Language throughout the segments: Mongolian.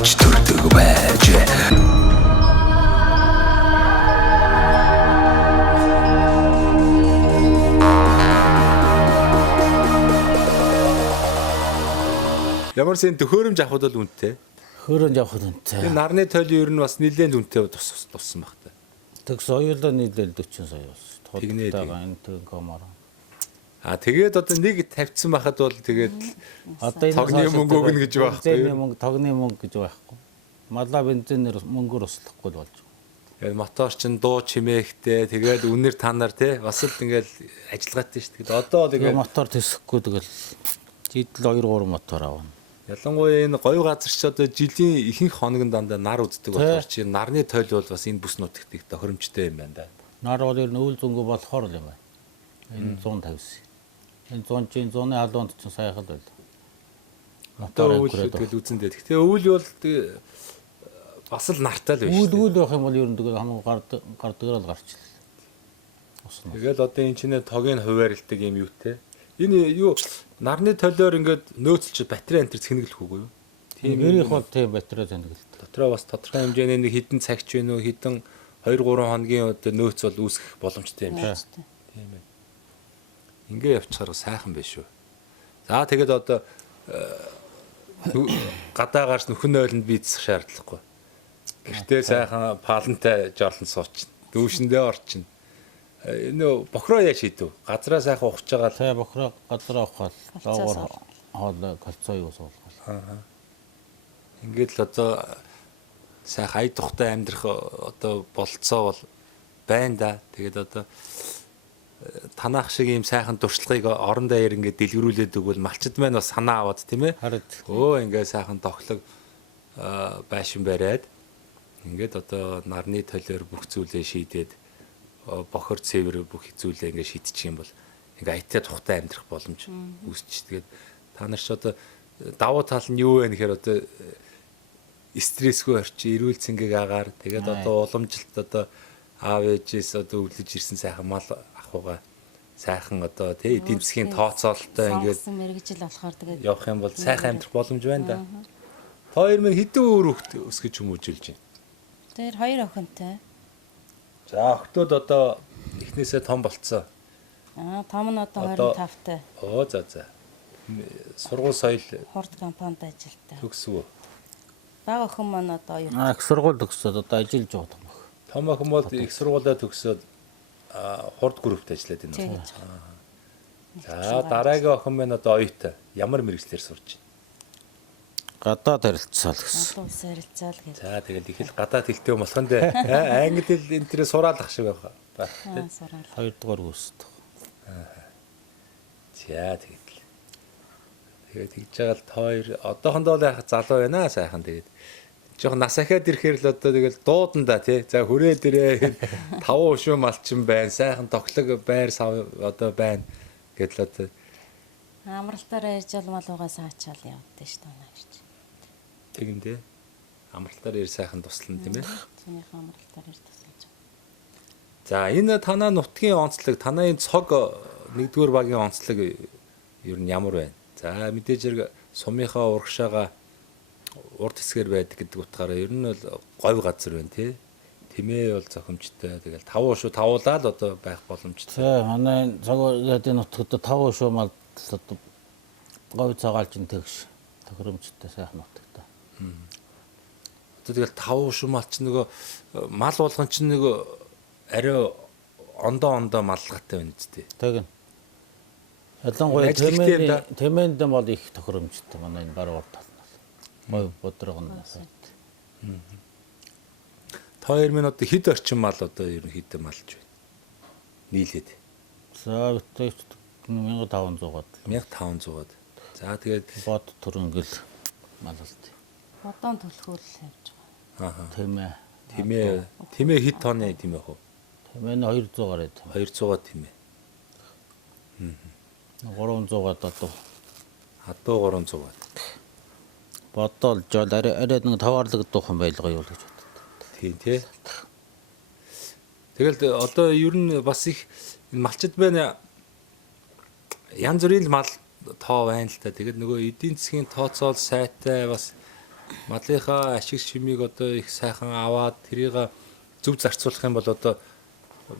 авч төрдөг байж. Ямар сайн төхөөрөмж авахд бол үнэтэй. Хөөрөнд явахд үнэтэй. Энэ нарны тойлын ер нь бас нэлээд үнэтэй туссан баг та. Тэг соёлоо нийлэл 40 сая бас. Тэгнээ Тодтойгоо энэ тэг комор. Тэгээд одоо нэг тавьчихсан байхад бол тэгээд Одоо энэ тогны мөнгө өгнө гэж байхгүй. Тогны мөнгө гэж байхгүй. Малаа бензинээр мөнгөөр услахгүй болж байгаа. Тэгээд мотор чинь дуу чимээхтэй тэгээд үнээр та нар тий бас л ингээл ажиллагаатай шүү. Тэгээд одоо тэгээд Мотор төсөхгүй тэгэл жидэл 2 3 мотор авна. ялангуяа энэ гоё газар ч одоо жилийн ихэнх хоногт дандаа нар үздэг болохоор чи нарны тойл бол бас энэ бүс нутагт их тохиромжтой юм байна да. Нар бол ер нь үйл зөнгө болохоор л юм байна. Энэ 150. Энэ 100 чинь 100-ны халуунд чинь саяхан л байл. Одоо өвөл тэгэл үзэндээ. Гэхдээ өвөл бол бас л нартай л байна шүү. Өвөл байх юм бол ер нь тэгэл хамаг гардаг л гарчлаа. Тэгэл одоо энэ чинь тогийн хуваарлдаг юм юу те. Энэ юу нарны толиор ингээд нөөцлж батарей энтер цэнэглэх үгүй юу? Тийм нэрийнх бол тийм батарей цэнэглэлт. Дотроо бас тодорхой хэмжээний нэг хідэн цагч вэ нөө хідэн 2 3 хоногийн одоо нөөц бол үүсгэх боломжтой юм байна. Тийм ээ. Ингээ явчихаар сайхан биш үү. За тэгээд одоо гадаагаарч нөхөн ойлонд бийцэх шаардлагагүй. Гэртээ сайхан палантай жорлон суучна. Дүүшиндээ орчин. Энэ бохроо яа шийдэв. Газраа сайхан ухаж байгаа. Тэ бохроо газраа ухаал. Доогоор хоол кальцоо юу суулгал. Ингээд л одоо сайхан ая тухтай амьдрах одоо болцоо бол байна да. Тэгээд одоо танах шиг ийм сайхан туршлагыг орон даяар ингээд дэлгэрүүлээд өгвөл малчид маань бас санаа аваад тийм ээ. Өө ингээд сайхан тоглог байшин бариад ингээд одоо нарны толиор бүх зүйлээ шийдээд бохор цэвэр бүх зүйлээ ингээд шийдчих юм бол ингээд айтаа тухтай амьдрах боломж үүсч. Тэгээд та нар ч одоо давуу тал нь юу вэ гэхээр одоо стрессгүй орчин, эрүүл цэнгийг агаар тэгээд одоо уламжилт одоо аав ээжээс одоо өвлөж ирсэн сайхан мал ахуйгаа сайхан одоо тий эдийн засгийн тооцоололтой ингээд мэрэгжил болохоор тэгээд явах юм бол сайхан амьдрах боломж байна да. Хоёр минь хэдэн өөр хөлт өсгөж хүмүүжүүлж байна. Тэр 2 охинтой. За охтууд одоо эхнээсээ том болцсон. Том нь одоо 25-тай. Оо за. Сургууль соёл Хурд компанид ажилтаа. төгсөв. Бага охин маань одоо юу? Их сургууль төгсөөд одоо ажиллаж байгаа юм. Том охин бол их сургуулаа төгсөөд хурд группт ажиллаад байна. За дараагийн охин маань одоо оюутай. Ямар мэргэжлэр сурч байна? Гадаад харилцаал гэсэн. Одоо ус харилцаал гэдэг. За тэгэл их л гадаад хэлтэй юм болох нь дээ. Англи хэл энэ төрөө сураалах шиг байх. Сураал. 2 дугаар үст. За тэгээд тэгж байгаа л хоёр одоохондоо л яхаа залуу байна сайхан тэгээд жоохон нас ахаад ирэхээр л одоо тэгэл дууданда тий. За хүрээ дээрээ 5 өшөө малчин байна. Сайхан тоглог байр сав одоо байна гэдэл одоо Амралтаараа ирж алмал угаасаа ачаал явдсан шүү дээ наагч. тэгэндээ амралтаар ир сайхан туслана тийм ээ. Цонхоо амралтаар ир тусалж байгаа. За энэ танаа нутгийн онцлог, танаа энэ цог 1-р багийн онцлог ер нь ямар байна? За мэдээж хэрэг сумынхаа урагшаага урд хэсгээр байдаг гэдэг утгаараа ер нь бол говь газар байна тий. Тэмээ бол зохимжтой. Тэгэл 5 шүү тавуулаад одоо байх боломжтой. За манай цаг гэдэг нутагт 5 шүү мал одоо говь цагаалж тэгш тохиромжтой сайхан нутагтай. Одоо тэгэл 5 шүү мал ч нөгөө мал болгон ч нөгөө арай ондоо малгайтай байна үстэй. Тэг. Ялангуяа тэмээнд бол их тохиромжтой манай энэ баруун талнаас. Говь бодрогно. Хоёр минь одоо хэд орчим мал одоо ер нь хэд малж байна? Нийлээд. За битээ 1500-аад. 1500-аад. За тэгээд бод төрөнгөл малалт. Бодон төлхөөр л явж байгаа. Тэмээ хэд тонны тэмээ хөө? Тэмээ нь 200-аар байд. 200-аад тэмээ. 300-аад одоо. Адуу 300-аад. Бодол жол арай нэг таваарлагдах юм байлгаа юу л гэж боддог. Тийм тий. Тэгэл одоо ер нь бас их малчид байна. Янз бүрийн мал тоо байна л та. Тэгэл нөгөө эдийн засгийн тооцоол сайтай бас малынхаа ашиг шимийг одоо их сайхан аваад тэрийг зөв зарцуулах юм бол одоо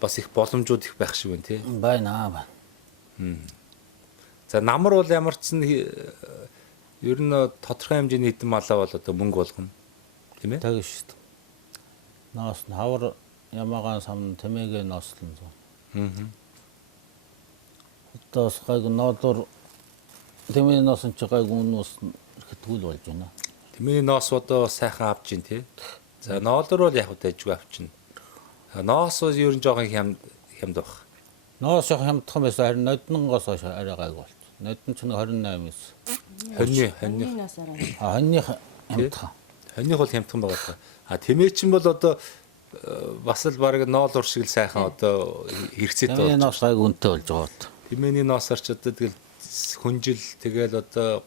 бас их боломжууд их байх шиг байна тий. Байна. За намар бол ямар ч сан ер нь тодорхой хэмжээний хэдэн малаа бол одоо мөнгө болгоно тийм ээ. Тэгэж шүү дээ. Ноос нь хавар ямаагаан самн тэмээгээ нослон зоо. Одоо гайг ноолоор тэмээ носон ч гайг үнээс ихэдгүүл болж байна. Тэмээний ноос одоо сайхан авч гин тий. За ноолор бол яг дэжгүй авчихна. Ноос бол ер нь жоохон хямд байх. Ноос яг хямдхан байсан харин ноднонгоос арай гайг болчих. Нодон ч 28-ээс. Хоньны Ноос ороо. Хоньны хямдхан. Хоньных бол хямдхан байгаа. Тэмээ чинь бол одоо бас л баг ноолор шиг л сайхан одоо хэрэгцээтэй Тэмээ болж. ноос гайг үнэтэй болж байгаа. Тэмээний ноосоор ч одоо тэгэл хүнжил тэгэл одоо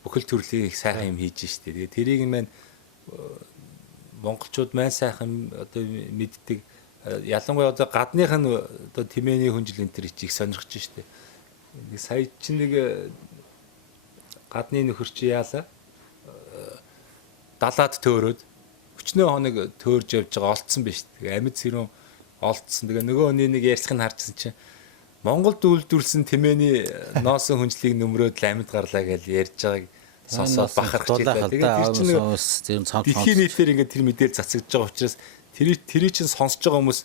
бүхэл төрлийн их сайхан юм хийж штэ. Тэгээ тэрийг маань монголчууд маань сайхан одоо мэддэг. Ялангуяа одоо гадных нь одоо тэмээний хүнжил энэ төр их сонирхож штэ. Нэг сая чинь нэг гадны нөхөр чи яалаа далаад төөрөөд 40 хоног төөрж явж байгаа олцсон биш. Тэгээ амьд сэрүүн олцсон. Тэгээ нөгөө хүний нэг ярьцыг нь харжсан чинь Монголд үйлдвэрлэсэн тэмээний ноосон хүнжлийг нөмрөөд л амьд гарлаа гэж ярьж байгааг сонсоод бахарч байлаа. Тэгээд тэр чинь дэлхийн нийтлэр ингээд тэр мэдээлэл цацагдж байгаа учраас тэр чинь сонсож байгаа хүмүүс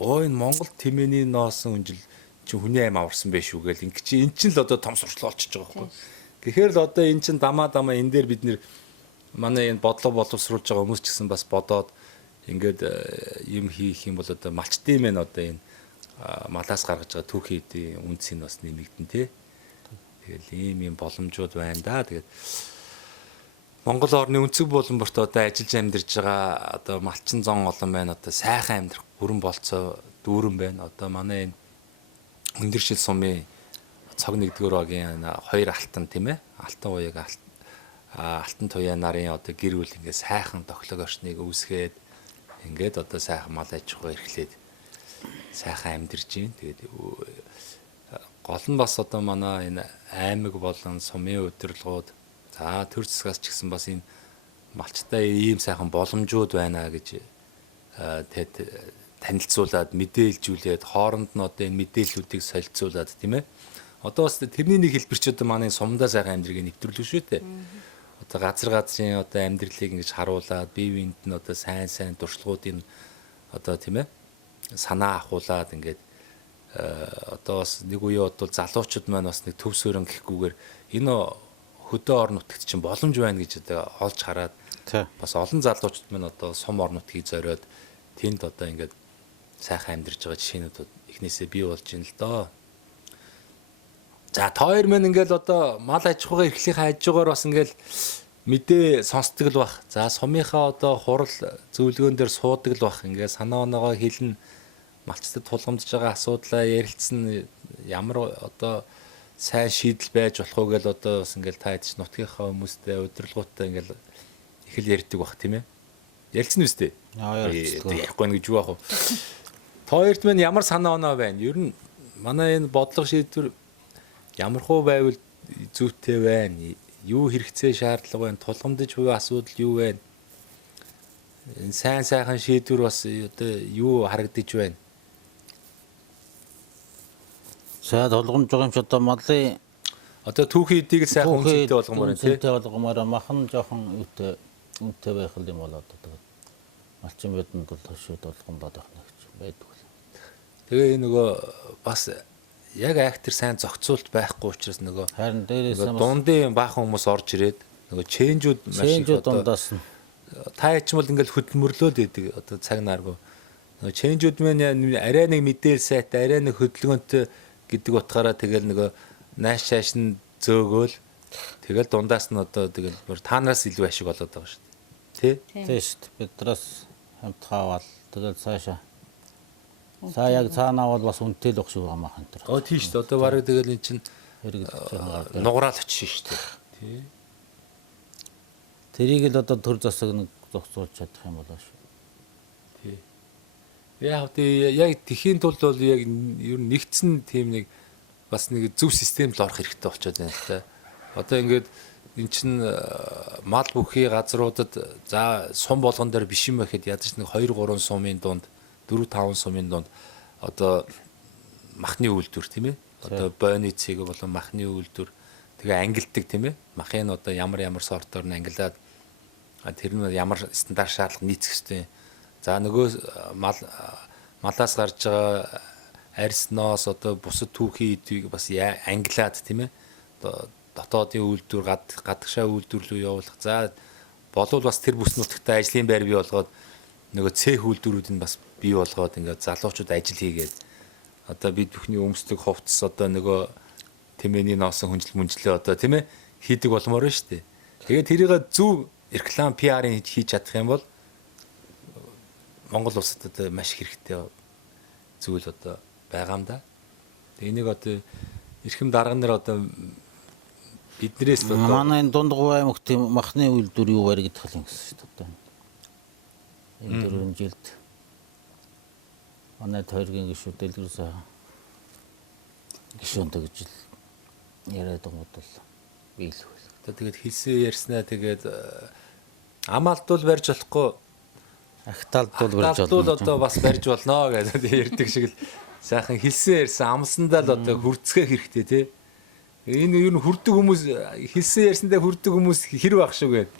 өө энэ Монгол тэмээний ноосон хүнжил чи хүний аим аварсан байх шүү гэл ингэ чи эн чинь л одоо том сурчлага болчихж байгаа байхгүй. Тэгэхээр л одоо эн чинь дамаа энэ дээр бид нэр манай энэ бодлого боловсруулж байгаа хүмүүс ч гэсэн бас бодоод ингээд юм хийх юм бол одоо малчтын мэн одоо энэ малаас гаргаж байгаа түүхийдийн үнцийг бас нэмэгдэн тий. Тэгэл ийм боломжууд байна да. Тэгээд Монгол орны өнцөг боломжт одоо ажиллаж амьдарч байгаа одоо малчин зон олон байна. Одоо сайхан амьдрах бүрэн болцоо дүүрэн байна. Одоо манай энэ өндөршил сумын цог нэгдүгээр огийн хоёр алтан тийм ээ. Алтан уяг алтан туяа нарын одоо гэр бүл ингээд сайхан тохилог орчныг үүсгээд ингээд одоо сайхан мал аж ахуй эрхлээд сайхан амьдарч байна. Тэгээд гол нь бас одоо манай энэ аймаг болон сумын удирдлагууд за төр засгаас ч гэсэн бас энэ малчтай ийм сайхан боломжууд байна гэж танилцуулаад мэдээлжүүлээд хооронд нь одоо энэ мэдээллүүдийг солилцуулаад тийм ээ. Одоо бас тэрний нэг хэлбэр ч одоо манай сумдаа сайхан амьдрыг нэвтрүүлэх шүү дээ. Одоо газрын одоо амьдралыг ингэж харуулад бие биенд нь одоо сайн туршлагуудын одоо тийм ээ санаа ахуулаад ингээд одоо бас нэг үе бодвол залуучууд маань бас нэг төв суурин гэхгүйгээр энэ хөдөө орон нутагт чинь боломж байна гэж одоо олж хараад бас олон залуучууд маань одоо сум орон нутгийг зориод тэнд одоо ингээд сайхан амьдарч байгаа жишээнүүд эхнээсээ бий болж байна л доо. За та хоёр маань ингээд одоо мал аж ахуйн эрхлэхийн хажуугаар бас ингээд мэдээ сонсдог л бах. За сумынхаа одоо хурал зөвлөгөөн дээр суудаг л бах. Ингээд санаа оноогоо хэлнэ. Малчтад тулгамдж байгаа асуудлаа ярилцсан ямар одоо сайн шийдэл байж болох уу гэж одоо бас ингээд та хэд ч нутгийнхаа хүмүүстэй удирдлагуудтай ингээд их л ярьдаг бах тийм ээ. Ярилцсан үстэй. Ярихгүй нэг юу ах вэ? Та хоёрт маань ямар санаа оноо байна? Ер нь манай энэ бодлого шийдвэр ямар хуу байвал зүйтэй байна? Юу хэрэгцээ шаардлага байна? Тулгамдж буй асуудал юу байна? Энэ сайхан шийдвэр бас одоо юу харагдаж байна? За тулгамж байгаа юм ч одоо малын одоо түүхийн эдийг сайхан үнэтэй болгомоор байна тийм. Үнэтэй болгомоор махан жоохон үнэтэй байх юм болоод тэгээд малчин бидэнд бол шууд болгомдоод байх нэг ч байдаг. Тэгээ нөгөө бас яг актер сайн зохицуулт байхгүй учраас нөгөө харин дээрээс дундын баахан хүмүүс орж ирээд нөгөө ченжүүд маш их дундаас нь та ячмал ингээл хөдөлмөрлөөд идэг одоо цаг нааргүй нөгөө ченжүүд маань арай нэг мэдээлэл сайт арай нэг хөдөлгөөнтэй гэдэг утгаараа тэгэл нөгөө нааш шааш нь зөөгөөл тэгэл дундаас нь одоо тэгэл та нараас илүү ашиг болоод байгаа шүү дээ тий шүү дээ бидраас хамт хаавал тэгэл цаашаа за яг цаанаа бол бас үнэтэй л баг шүү байгаа махан тэр тий шүү дээ одоо барыг тэгэл эн чинь хэрэгдэж байгаа нуграал очиж шүү дээ тий тэрийг л одоо төр засаг нэг зохицуулж чадах юм болоо шүү. Тий. Яг тэхийн тулд бол яг ер нь нэгдсэн тийм нэг бас нэг зөв системд орох хэрэгтэй болчиход байна л та. Одоо ингээд эн чинь мал бүхий газруудад за сум болгон дээр биш юм гэхэд ядаж нэг 2 3 сумын дунд 4 5 сумын дунд одоо махны үйлдвэр тийм ээ. Одоо бойны цэг болон махны үйлдвэр тэгээ ангилдаг тийм ээ. Махын одоо ямар сортоор нь ангилаад тэр нь ямар стандарт шаардлага нийцэх ёстой. За нөгөө малаас гарч байгаа арьсноос одоо бусад түүхийн эдвийг бас ангилаад тийм ээ. Одоо дотоодын үйлдвэр гадагшаа үйлдвэр рүү явуулах. За болвол бас тэр бүс нутагтаа ажлын байр бий болгоод нөгөө цех үйлдвэрүүд нь бас бий болгоод ингээд залуучууд ажил хийгээд одоо бид бүхний өмсдөг хувцас одоо нөгөө тэмээний носон хүнжлээ одоо тийм ээ хийдэг болмоор байна шүү дээ. Тэгээд тэрийг зөв реклам PR-ын хийж чадах юм бол Монгол улсад одоо маш хэрэгтэй зүйл одоо байгаа юм да. Тэгээ энийг одоо эрхэм дарга нар одоо биднээс одоо манай Дундгуй аймагт махны үйлдвэр юу баригдах юм гэсэн шүү дээ. Энэ 4 жилд манай тойргийн гишүүд дэлгэр сайхан гишүүнтэй гэж яриад байгаа бол биелэх байл. Одоо тэгээд хэлсэн ярьснаа тэгээд амаалтуул барьж болохгүй Ахтаалдуул барьж бол одоо бас барьж болно гэдэг ярьдаг шиг л сайхан хэлсэн ярьсан амсандаа л одоо хүрцгэх хэрэгтэй тий. Энэ юу н хүрдэг хүмүүс хэлсэн ярьсандаа хүрдэг хүмүүс хэр баг шүү гээд.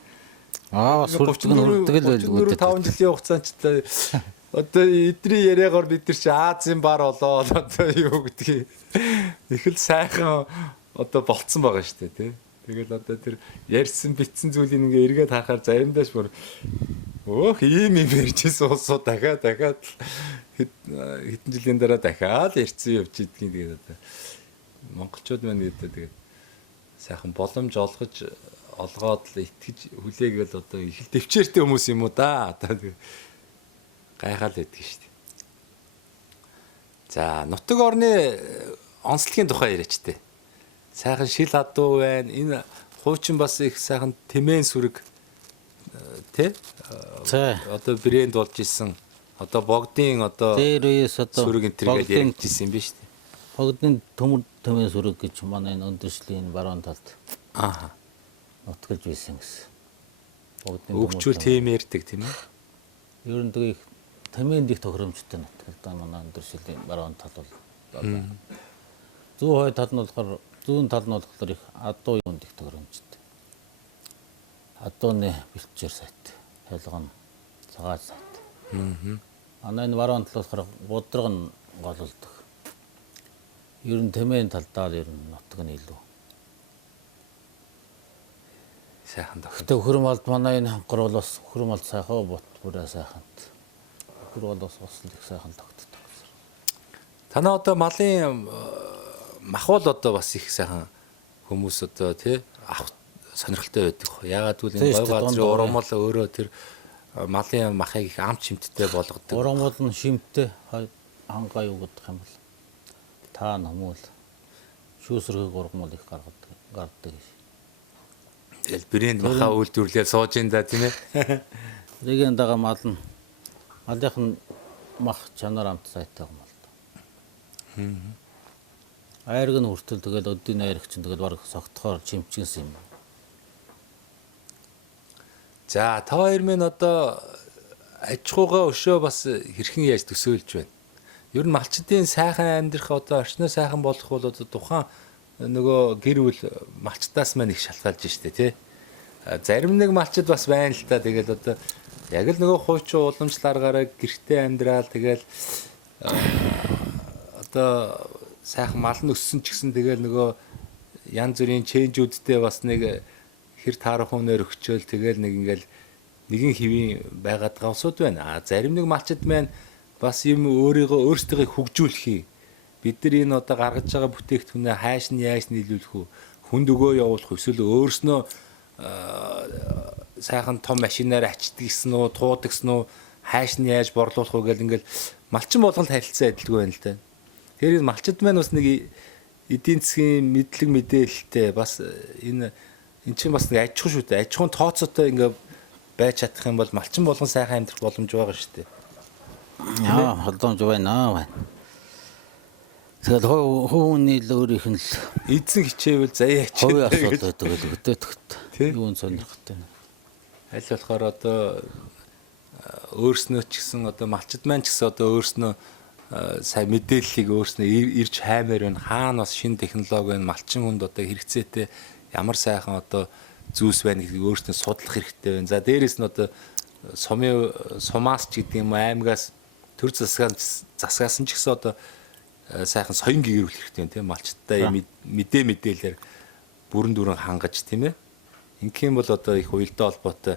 Бас хүрдэг л байлгүй. 5 жилийн хугацаанд ч одоо эдний яриагаар бид нар чи Азийн бар болоо одоо юу гэдгийг их л сайхан одоо болцсон байгаа шүү дээ тий. Тэгэл одоо тэр ярьсан битсэн зүйлийг ингээ эргээд харахаар заримдаа ч бүр ийм ярьжсэн уусуу дахиад хэдэн жилийн дараа дахиад ярьсан явж идгийг тэгээд одоо монголчууд маань гэдэг тэгээд сайхан боломж олгоод л итгэж хүлээгээл одоо их л төвчээртэй хүмүүс юм уу да одоо тэгээд гайхаад байдаг шүү дээ. За нутаг орны онцлогийн тухай яриач тээ. Сайхан шил адуу байна. Энэ хуучин бас их сайхан тэмээн сүрэг тий? Одоо брэнд болж исэн. Одоо богдын одоо дээр үес одоо сүрэг энтергээд ярьж исэн юм биш үү? Богдын төмөр тэмээн сүрэг гэж манай энэ өндөршлийн баруун талд нутгалж байсан гэсэн. Богдын өгчүүл тийм ярьдаг тийм ээ. Ер нь их тэмээнд их тохиромжтой нутгалдаа манай өндөршлийн баруун тал бол зүүн хой тал нь болохоор зүүн тал нь болохоор их адуу юунд их тохиромжтой. Адууны бэлчээр сайт, хялган, цагаат сайт. Манай энэ баруун тал болохоор будраг нь гололдог. Ер нь тэмээн талдаа ер нь нутаг нь илүү сайхан тохиол. Гэтэ хөрмөлд манай энэ ханхар бол бас хөрмөлд сайхан бот бүрээ сайхант. Хөр бол бас их сайхан тогтдог. Танаа одоо малын махуул одоо бас их сайхан хүмүүс одоо тий авах сонирхолтой байдаг. Ягаад гэвэл энэ гой газрын урамл өөрөө тэр малын махыг их ам чимттэй болгодог. Урамл нь шимттэй хангаа юу гэдэг юм бол та намуул шүүсрэг ургамал их гаргадаг. Тэгэл брэнд махаа үйлдвэрлээл сууж ин да тийм ээ. Реген дага мал нь малынх нь мах чанар амт сайтай юм л да. Айрг нь хүртэл тэгэл өдний айрг чинь тэгэл баг согтохоор чимчгэнсэн юм. За та хоёр минь одоо аж ахуйгаа өшөө бас хэрхэн яаж төсөөлж байна. Ер нь малчдын сайхан амьдрах одоо орчноо сайхан болох бол одоо тухайн нөгөө гэр бүл малчтаас маань их шалтгаалж штэ тий. Зарим нэг малчд бас байна л та тэгэл одоо яг л нөгөө хуучин уламжлалаараа гэртээ амьдрал тэгэл одоо сайхан мал нь өссөн ч гэсэн тэгэл нөгөө янз бүрийн чэнжүүдтэй бас нэг хэр таарах хүнээр өгчөөл тэгэл нэг ингээл нэгэн хэвийн байгаад гавсууд байна. Зарим нэг малчд маань бас юм өөрсдөө хөгжүүлэх. Бид нар энэ одоо гаргаж байгаа бүтээгдэхүүнээ хайш нь яаж нийлүүлэх вэ? Хүнд өгөө явуулах эсвэл өөрснөө сайхан том машинаар ачдаг гэсэн үү, туудагсан уу, хайш нь яаж борлуулах вэ гэл ингээл малчин болгонд харилцаа адилгүй байна л да. Тэгэхээр малчд маань бас нэг эдийн засгийн мэдлэг мэдээлэлтэй бас энэ чинь бас нэг аж ахуй шүү дээ. Аж ахуйн тооцоотой ингээ байж чадах юм бол малчин болгон сайхан амьдрах боломж байгаа шүү дээ. Боломж байна. Тэгэл хууны л өөрийнх нь л эзэн хичээвэл заяа хичээдэг асуудал гэдэг. Тий? Юун сонирхтой. Аль болохоор одоо өөрснөө ч гэсэн одоо малчид маань ч гэсэн одоо өөрснөө сайн мэдээллийг өөрснөө ирж хаймаар байна. Хаана бас шинэ технологи байна. Малчин хүнд одоо хэрэгцээтэй ямар сайхан одоо зүйлс байна гэдгийг өөрснөө судлах хэрэгтэй байна. За дээрэс нь одоо сумаас ч гэдэг юм аймагаас төр засгаас нь ч гэсэн одоо сайхан соён гэгэрүүлэх хэрэгтэй байна тийм малчтай мэдээлэлээр бүрэн дүрэн хангаж тийм ээ. Ингэх юм бол одоо их уялдаа холбоотой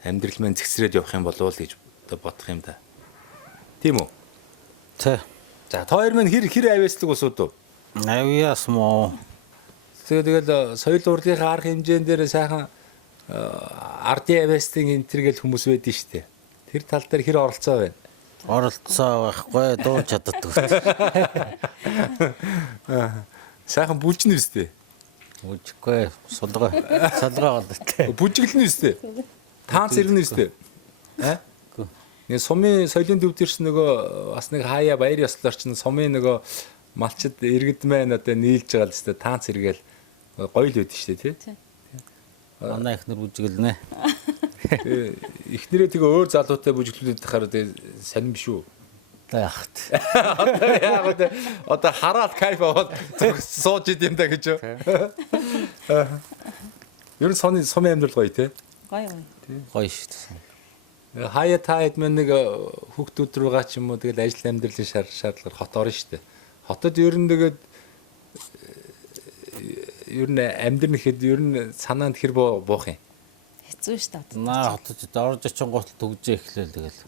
амьдрал маань зэгцрээд явах юм болов уу гэж одоо бодох юм да. Тийм үү? Тэ. За тоор маань хэр авьяаслаг ус уу? Авьяас мó. Тэгэл соёл урлагийн арга хэмжээн дээр сайхан ардын авьяаслын энтер гэл хүмүүс байдэн штэ. Тэр тал дээр хэр оролцоо байна? Оролцоо байхгүй дуу чаддаг. Сайхан бүжнэ үстэй. Үжихгүй солгоо болтой. Бүжиглэн үстэй. Таанц ирнэ үстэй. Нэг сумын соёлын төв дээр ч нөгөө бас нэг хаяа баяр ёслоор ч сумын нөгөө малчид иргэд маань одоо нийлж байгаа л өстэй таанц иргээл гоё л байдэн штэ тий. Манай ихнэр бүжиглэнэ. Эхнэрээ тэгээ өөр залуутай бүжиглүүлээд тахаар сонирн биш үү? Яахт. Одоо хараад кайф аваад сууж идэм да гэж юу? Ер нь сумын амьдрал гоё тий. Гоё. Гоё шүү дээ. Хаяа таад мэн нэг хүүхдүүд рүүгээ ч юм уу тэгэл ажил амьдралын шаардлагаар хот орно шүү дээ. Хотод ер нь тэгээд ер нь амьдрнэхэд ер нь санаанд хэр буух юм. Хэцүү шүү дээ. Наа хотод орж очин гол төгжээ эхлээл тэгэл.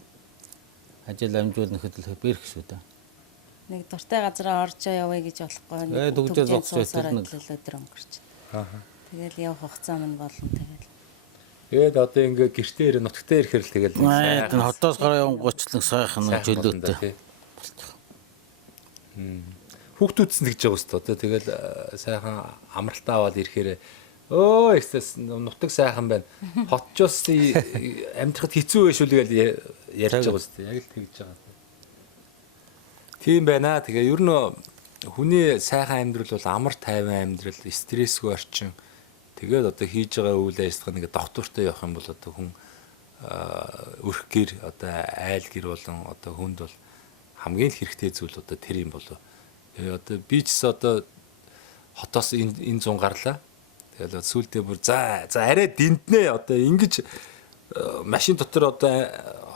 Ажил амжуулнахад л бэрх шүү дээ. Нэг дуртай газараа орж явъя гэж болохгүй. Төгжээ зогсож тэр нэг өдөр өнгөрч. Тэгэл явах хугацаа мань болно тэгэл. Тэгээд одоо ингээ гэртээ ирээ нутагтаа ирэхэр л тэгэл Тэгээд хотоос гараа явангуучлан сайхан жөлөөтэй. Хүүхдүүдсэн гэж байгаа өстө одоо тэгэл сайхан амралтаа аваад ирэхээр өө ихс нутаг сайхан байна. Хотчоос амьдрахад хэцүү байш үлгээл ярьж байгаа өстө. Яг л тэгж байгаа. Тийм байна. Тэгээ ер нь хүний сайхан амьдрал бол амар тайван амьдрал, стрессгүй орчин. Тэгээд одоо хийж байгаа үйл ажиллагаа нэг доктортой явах юм бол одоо хүн өрх гэр одоо айл гэр болон одоо хүнд бол хамгийн хэрэгтэй зүйл одоо тэр юм болов. Тэгээ одоо би ч одоо хотоос энэ зун гарлаа. Тэгээд сүүлдээ бүр за арай дэнтнэ одоо ингэж машин дотор одоо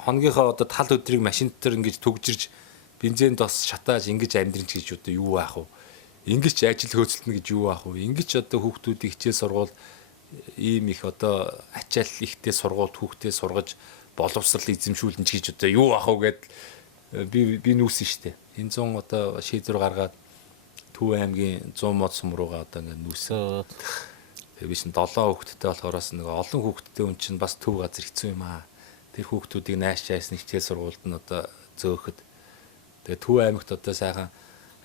хоногийнхоо одоо тал өдрийг машин дотор ингэж төгжирж бензин дос шатааж ингэж амьдрын ч гэж одоо юу аах вэ? Ингэж ажил хөөцөлтнө гэж юу аах вэ? Ингэж одоо хүүхдүүдийг хичээл сургуул ийм их одоо ачаал ихтэй сургуульд хүүхдээ сургаж боловсрал эзэмшүүлнэ ч гэж одоо юу аах вэ гэд би нүүсэн штэ. Энэ 100 одоо шийдвэр гаргаад Төв аймгийн 100 мод сум руугаа одоо ингэ нүүсэн. Тэгээ би чинь 7 хүүхэдтэй болохоороос нэг олон хүүхэдтэй хүн чинь бас төв газар хэцүү юм аа. Тэр хүүхдүүдийг нааш чаас нэг хичээл сургуульд нь одоо зөөхөд тэгээ Төв аймагт одоо сайхан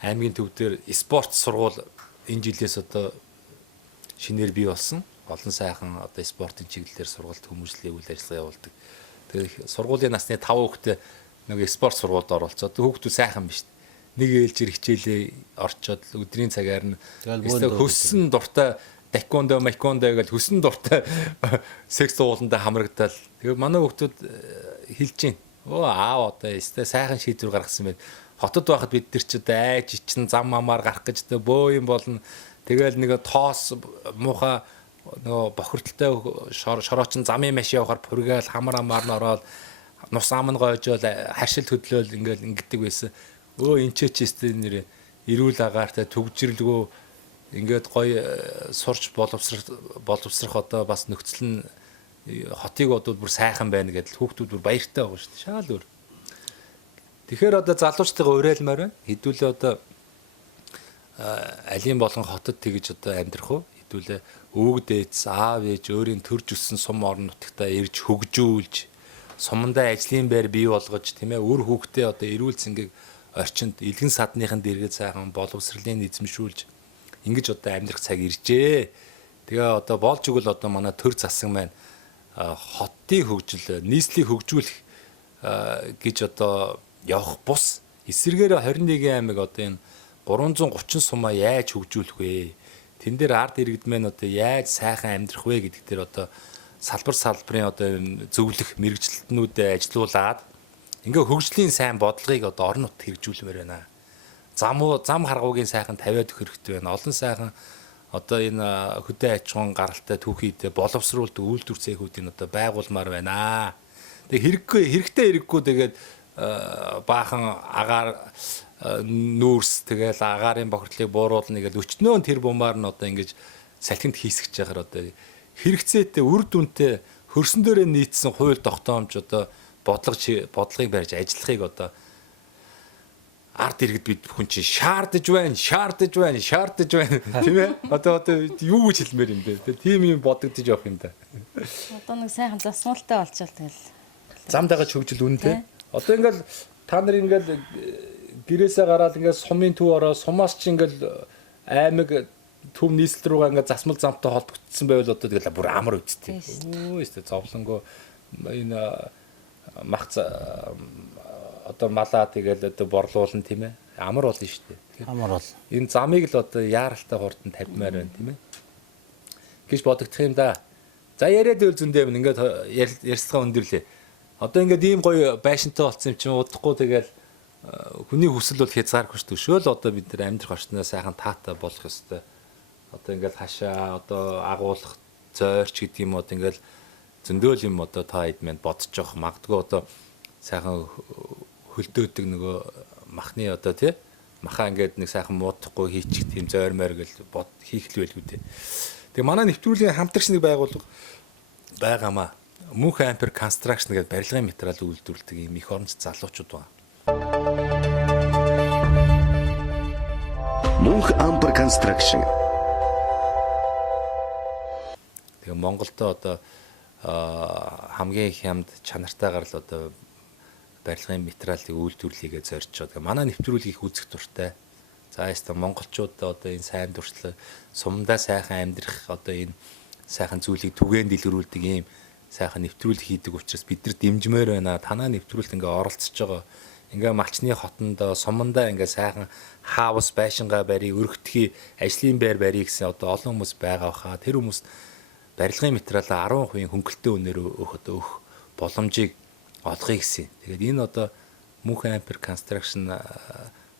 аймгийн төв дээр спорт сургууль энэ жилээс одоо шинээр бий болсон. Олон сайхан одоо спортын чиглэлээр сургалт хүмүүжлийн үйл ажиллагаа явуулдаг. Тэгээ сургуулийн насны 5 хүүхдээ нэг спорт сургуульд оролцоод хүүхдүүд сайхан биш. Нэг ээлжир хичээлээ орчоод өдрийн цагаар нь хөссөн дуртай таквондо гэж хөссөн дуртай секс ууландаа хамрагдал. Тэгээ манай хүүхдүүд хэлж гин. Оо аав одоо сайхан шийдвэр гаргасан байна. Хотод байхад бид нар ч одоо айж ичэн зам мамаар гарах гэж одоо бөө юм болно. Тэгэл нэг тоос муухай нөгөө бохирдолтой шороочин замын маш явахаар пургаал хамар амаар нь ороод нус ам нь гойжол харшил хөдлөөл ингээл ингэдэг байсан. Өө энэ ч нэр эрүүл агаартай төгжрэлгүй ингээд гоё сурч боловсрох одоо бас нөхцөл нь хотыг одоо бүр сайхан байна гэдэл хүүхдүүд бүр баяртай байгаа шүү дээ. Шаал өөр. Тэгэхээр одоо залуучтайгаа уриалмаар байна. Хэдүүлээ одоо алийн болон хотод тэгж одоо амьдрах уу? Хэдүүлээ өвөг дээдс, аав ээж өөрийн төрж өссөн сум орон нутагтаа ирж хөгжүүлж, сумандаа ажлын байр бий болгож, тийм ээ, үр хүүхдээ одоо эрүүл цэнгийг орчинд илгэн садныхын дэргэд сайхан боловсролын эзэмшүүлж ингэж одоо амьдрах цаг иржээ. Тэгээ одоо болж игэл одоо манай төр засаг маань хотын хөгжил, нийслэлийг хөгжүүлэх гэж одоо явах бус эсэргээр 21 аймаг одоо энэ 330 сумаа яаж хөгжүүлэх вэ? Тэн дээр ард иргэдмэн одоо яаж сайхан амьдрах вэ гэдэг дээр одоо салбарын одоо зөвлөх мэрэгчлэлтнүүдэд ажилуулад ингээ хөгжлийн сайн бодлогыг одоо орон нутгад хэрэгжүүлмээр байна. Зам харгуугийн сайхан тавиад өгөх хэрэгтэй байна. Олон сайхан одоо энэ хөдөө аж ахуйн гаралтай түүхийд боловсруулалт үйлдвэр цэхүүдийн одоо байгуулмаар байна. Тэг хэрэгтэй тэгээд баахан агаар нүүрс тэгэл агаарын бохирдлыг бууруулна гэж өчнөө тэр бумаар нь одоо ингэж салхинд хийсгэж яхаар одоо хэрэгцээтэй үр дүнтэй хөрсөн дээрээ нийцсэн хууль тогтоомж одоо бодлогыг барьж ажиллахыг одоо ард иргэд бид хүн чинь шаардаж байна тийм ээ одоо юу гэж хэлмээр юм бэ тийм юм бодогдож явах юм да Одоо нэг сайхан засмалтай болчихвол тэгэл зам дагаж хөгжил үнэтэй одоо ингээл та нар ингээл гэрээсээ гараад ингээл сумын төв ороо сумаас чи ингээл аймаг төв нийслэл рүүгээ ингээл засмал замтай холбогдсон байвал одоо тэгэл бүр амар үсттэй өө өстө зовлонгоо энэ мах одоо малаа тэгэл одоо борлуулна тийм ээ амар болно шүү дээ. Амар бол. Энэ замыг л одоо яаралтай хурдан тавьмаар байна тийм ээ. Гэж бодогдох юм да. За яриад үл зөндөө ингээд ярьцгаа өндөрлөө. Одоо ингээд ийм гоё байшинтай болсон юм чинь удахгүй тэгэл хүний хүсэл бол хязгааргүй шүү дээ. Шөөл одоо бид нар амьдрах орчноо сайхан таатай болох ёстой. Одоо ингээд хашаа одоо агуулах зойрч гэдэг юм уу ингээд зөндөөл юм одоо та хэд мэд бодож явах магадгүй одоо сайхан хөлдөөдөг нөгөө махны одоо тий махаа ингээд нэг сайхан муудахгүй хийчих тийм зойрмоор гэл хийх л байлгүй дээ. Тэгээ манай нэвтрүүлгийн хамтрагч нэг байгууллага байгаамаа. Мөнх Ампер Construction гэдэг барилгын материал үйлдвэрлэдэг ийм их оронч залуучууд байна. Мөнх Ампер Construction. Тэгээ Монголдо одоо хамгийн их хямд чанартайгаар л одоо барилгын материалыг үйлдвэрлэгээ зорьж байгаа. Манай нэвтрүүлгийг үзэх дуртай. За яста монголчуудаа одоо энэ сайн дуршлаг сумдаа сайхан амьдрах одоо энэ сайхан зүйлийг түгээн дэлгэрүүлдэг ийм сайхан нэвтрүүлэг хийдэг учраас бид нар дэмжмээр байна. Танаа нэвтрүүлэлт ингээ оролцож байгаа. Ингээ малчны хотондоо сумандаа ингээ сайхан хаус байшингаа барья, өргөтгий, ажлын байр барья гэсэн одоо олон хүмүүс байгаа хаа. Тэр хүмүүс барилгын материалаа 10% хөнгөлөлтөө үнээр өгөх боломжийг олгоё гэсэн. Тэгээд энэ одоо Мөнх Ампер Construction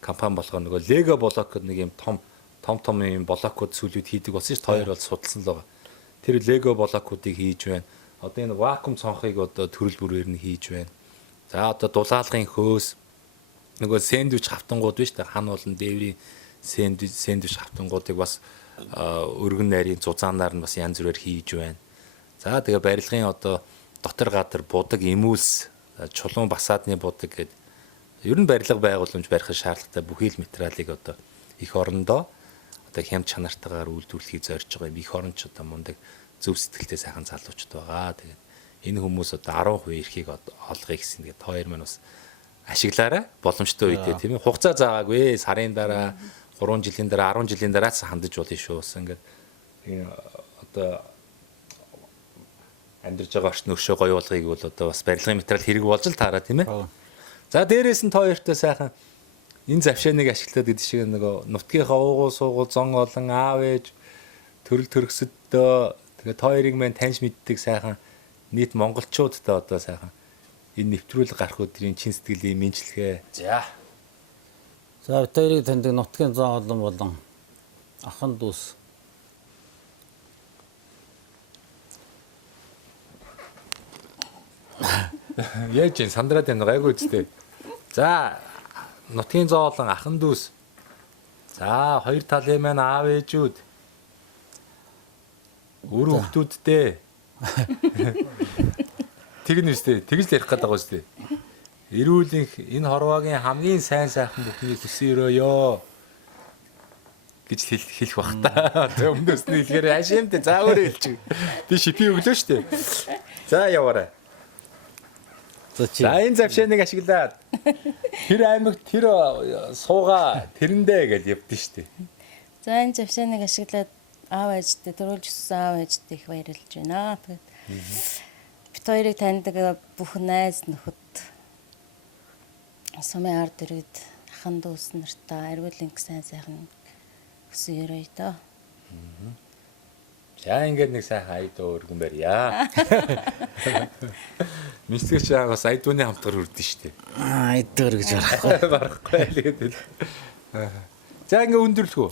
компани болгоо нөгөө Lego блок нэг юм том юм блокууд сүлүүд хийдэг болсон ш. Хоёр бол судалсан л байгаа. Тэр Lego блокуудыг хийж байна. Одоо энэ вакуум цонхыг одоо төрөл бүрээр нь хийж байна. За одоо дулаалгын хөөс нөгөө сэндвич хавтангууд биш үү? Хан болон дээврийн сэндвич хавтангуудыг бас өргөн найрын зузаанаар нь бас янз бүрээр хийж байна. За тэгээ барилгын одоо дотор гадар будаг эмүүлс чулуун басаадны будаг гэдэг ер нь барилга байгууламж барих шаардлагатай бүхий л материалыг одоо их орондоо одоо хямд чанартайгаар үйлдвэрлэхийг зорж байгаа юм. Их оронч одоо мундаг зөв сэтгэлтэй сайхан залуучууд байгаа. Тэгээд энэ хүмүүс одоо 10% эрхийг олгоё гэсэн. Тэгээд хоёр маань бас ашиглаарай боломжтой үедээ тийм ээ. Хугацаа заагаагүй. Сарын дараа 3 жилийн дараа 10 жилийн дараас хандаж болно шүү. Ингээд одоо амьдарч байгаа орчны өшөө гоё болгоёг бол одоо бас барилгын материал хэрэг болж л таараа тийм ээ. За дээрээс нь хоёртой сайхан энэ завшааныг ашиглаад гэдэг шиг нөгөө нутгийнхаа уугуул суугуул зон олон аав ээж төрөл төрөсөддөө тэгээд хоёрыг мань таньж мэддэг сайхан нийт монголчуудтай одоо сайхан энэ нэвтрүүлэг гарах өдрийн чин сэтгэлийн мэдлэгээ. За бид хоёрыг таньдаг нутгийн зон олон болон ахын дүүс Яаж ин сандраад байна гайгүй үстэй. За нутгийн зоолон ахын дүүс. За хоёр талын маань аав ээжүүд. Үр хөвгтүүдтэй. Тэгнэ үстэй. Тэгж л ярих гээд байгаа үстэй. Эрүүлэнх энэ хорвоогийн хамгийн сайн сайхан бүхнийг хүсээрөөё гэж хэлэх бах та. Тэ өмнөөс нь хэлэхээр ашимтэй. За өөрөө хэлчих. Би шипи өглөө штэ. За яваарай. За энэ завшааныг ашиглаад тэр аймагт тэр сууга тэрэндээ гэж явдсан шүү дээ. За энэ завшааныг ашиглаад аав ээжтэй төрүүлж өссөн аав ээжтэй их баярлж байна. Бид хоёрыг таньдаг бүх найз нөхөд сумын ард иргэд ахын дүүс нартай эргүүлэнх сайн сайхан өсөөрэй доо. За ингээд нэг сайхан айдуу өргөн барья. Мистэйч яа бас айдууны хамтгаар үрдэн штэ. Айдгаар гэж барахгүй. Барахгүй л. За ингээд өндөрлөхөө.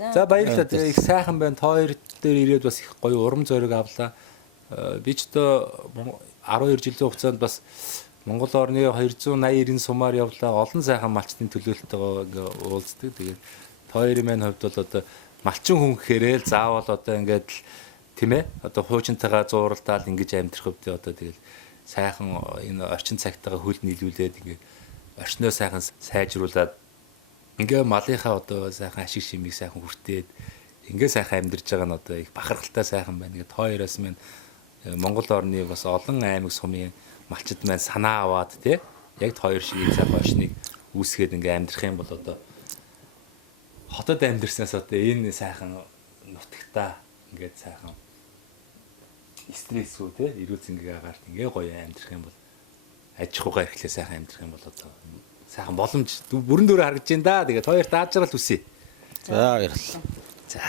За баярлалаа. Тэгээ их сайхан байна. Та хоёр дээр ирээд бас их гоё урам зориг авлаа. Би ч одоо 12 жилийн хугацаанд бас Монгол орны 280-90 сумаар явлаа. Олон сайхан малчтын төлөөлөлтөйгөө ингээ уулздаг. Тэгээд та хоёрын маань хувьд бол одоо малчин хүн гэхээрээ л заавал одоо ингээд л тийм ээ одоо хуучинтайгаа зууралдаал ингэж амьдрах хувьд одоо тэгэл сайхан энэ орчин цагтайгаа хөл нийлүүлээд ингээ орчноо сайхан сайжруулад ингээ малынхаа одоо сайхан ашиг шимийг сайхан хүртээд ингээ сайхан амьдарч байгаа нь одоо их бахархалтай сайхан байна. Тэгээд хоёроос минь Монгол орны бас олон аймаг сумын малчид маань санаа аваад тий яг хоёр шиг сайхан орчныг үүсгээд ингээ амьдрах юм бол одоо хотод амьдэрснээс одоо энэ сайхан нутагтаа ингээд сайхан стрессгүй тий эрүүл зингээ агаарт ингээ гоё амьдрах юм бол аж ахуйгаа эрхлээ сайхан амьдрах юм бол одоо сайхан боломж бүрэн дүүрээ харагдаж байна да. Тэгээд хоёр таажрал үсэ. За баярлалаа. За.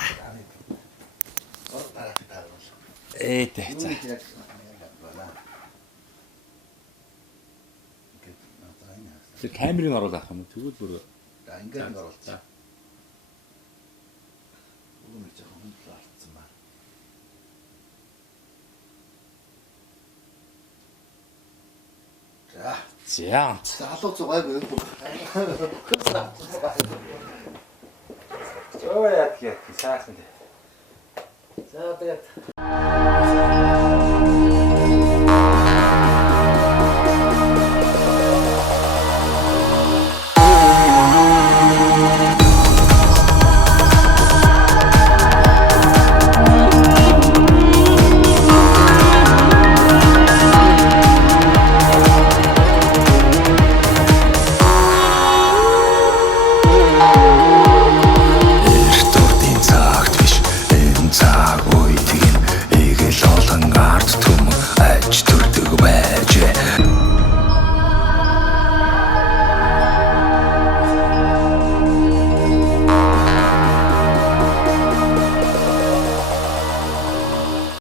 Ээ За. Тэр камерыг оруулах авах юм. Тэгвэл бүр ингээд оруулчих. Үгүй нэг жоохон хөндлөө алдсан ба. за. Залуу зугаагүй. Оо яа сайхан. За тэгээд цаг үед ийг л олон ард түмэн аж төрдөг бай.